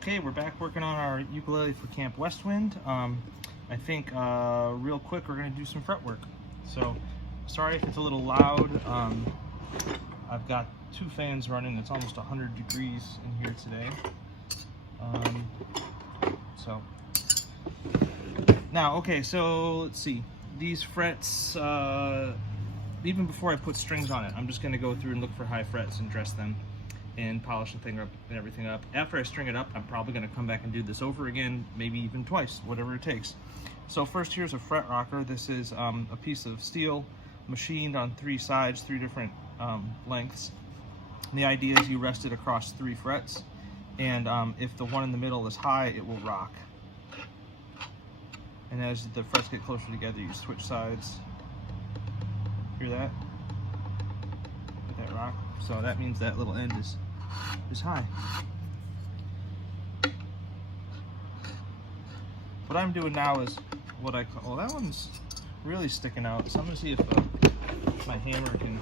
Okay, we're back working on our ukulele for Camp Westwind. I think real quick we're going to do some fretwork. So sorry if it's a little loud. I've got two fans running. It's almost 100 degrees in here today. So now, okay, so let's see. These frets, even before I put strings on it, I'm just going to go through and look for high frets and dress them and polish the thing up and everything up. After I string it up, I'm probably going to come back and do this over again, maybe even twice, whatever it takes. So first, here's a fret rocker. This is a piece of steel machined on three sides, three different lengths. And the idea is you rest it across 3 frets, and if the one in the middle is high, it will rock. And as the frets get closer together, you switch sides. Hear that? Let that rock. So that means that little end is high. What I'm doing now is what I call, well, that one's really sticking out. So I'm gonna see if my hammer can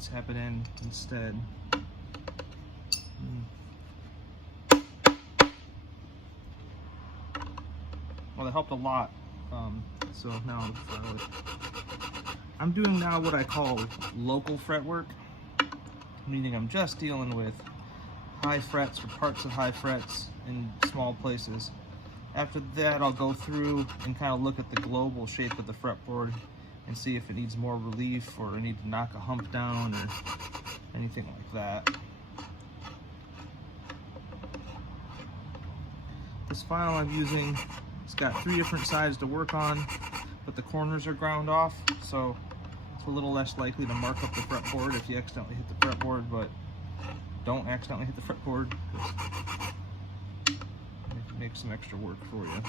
tap it in instead. Well, that helped a lot. So now I'm doing now what I call local fretwork, meaning I'm just dealing with high frets or parts of high frets in small places. After that, I'll go through and kind of look at the global shape of the fretboard and see if it needs more relief or I need to knock a hump down or anything like that. This file I'm using, it's got 3 different sides to work on, but the corners are ground off, so it's a little less likely to mark up the fretboard if you accidentally hit the fretboard, but don't accidentally hit the fretboard. It makes some extra work for you.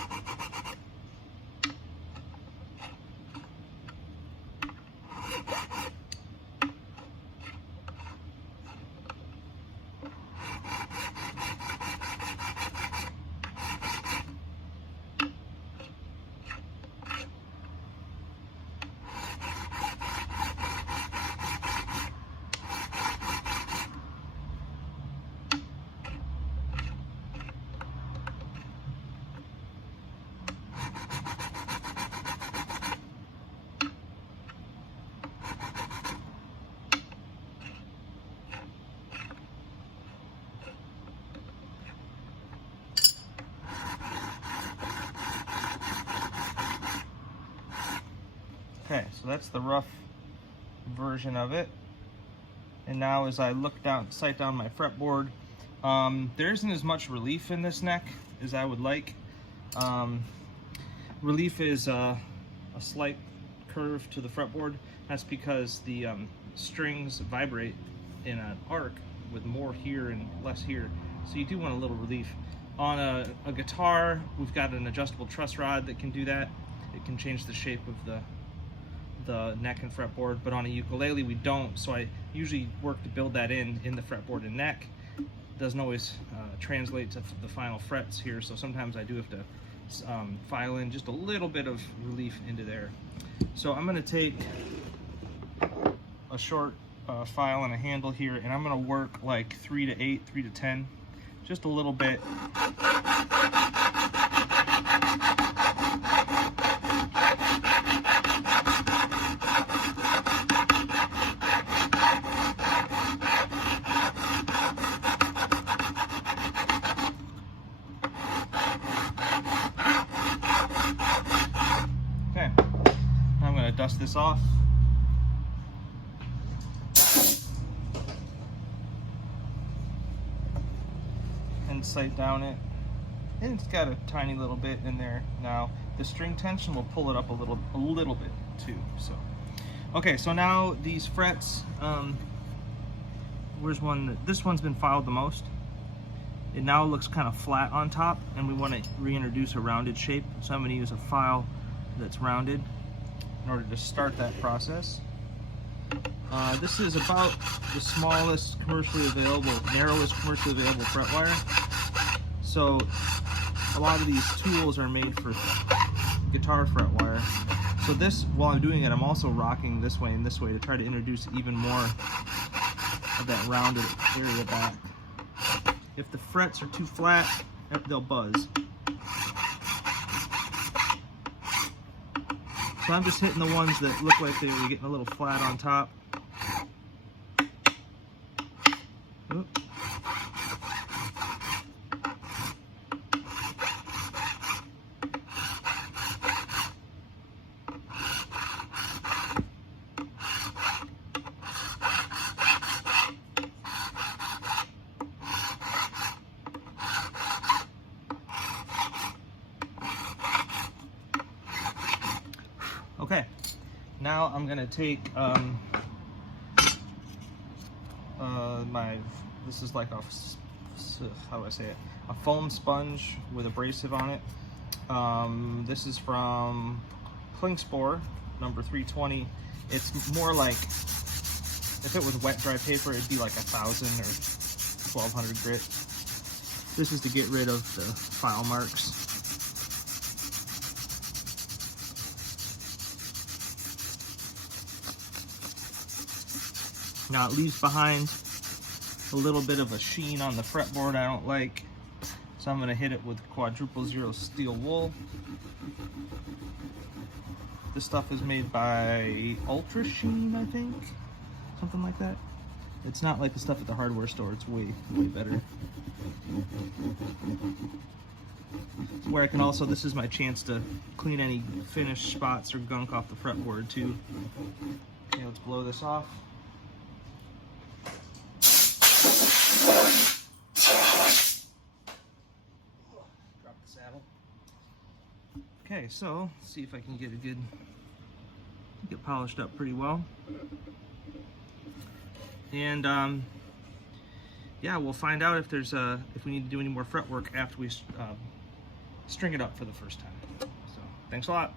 Okay, so that's the rough version of it. And now as I look down, sight down my fretboard, there isn't as much relief in this neck as I would like. Relief is a slight curve to the fretboard. That's because the strings vibrate in an arc with more here and less here. So you do want a little relief. On a guitar, we've got an adjustable truss rod that can do that. It can change the shape of the neck and fretboard, but on a ukulele we don't, so I usually work to build that in the fretboard and neck. It doesn't always translate to the final frets here, so sometimes I do have to file in just a little bit of relief into there. So I'm going to take a short file and a handle here, and I'm going to work like 3 to 8, 3 to 10, just a little bit. Dust this off. And sight down it. And it's got a tiny little bit in there now. The string tension will pull it up a little bit too. So, okay, so now these frets, where's one? This one's been filed the most. It now looks kind of flat on top, and we want to reintroduce a rounded shape. So I'm going to use a file that's rounded in order to start that process. This is about the smallest commercially available, narrowest commercially available fret wire. So a lot of these tools are made for guitar fret wire. So this, while I'm doing it, I'm also rocking this way and this way to try to introduce even more of that rounded area back. If the frets are too flat, they'll buzz. So I'm just hitting the ones that look like they were getting a little flat on top. Oop. Okay, now I'm gonna take this is like a, how do I say it? A foam sponge with abrasive on it. This is from Klingspor, number 320. It's more like, if it was wet dry paper, it'd be like 1,000 or 1,200 grit. This is to get rid of the file marks. Now it leaves behind a little bit of a sheen on the fretboard I don't like, so I'm going to hit it with quadruple zero steel wool. This stuff is made by Ultra Sheen, I think, something like that. It's not like the stuff at the hardware store, it's way better. Where I can also, this is my chance to clean any finished spots or gunk off the fretboard too. Okay, let's blow this off. Drop the saddle. Okay, so let's see if I can get a good, get polished up pretty well. And yeah, we'll find out if there's if we need to do any more fretwork after we string it up for the first time. So thanks a lot.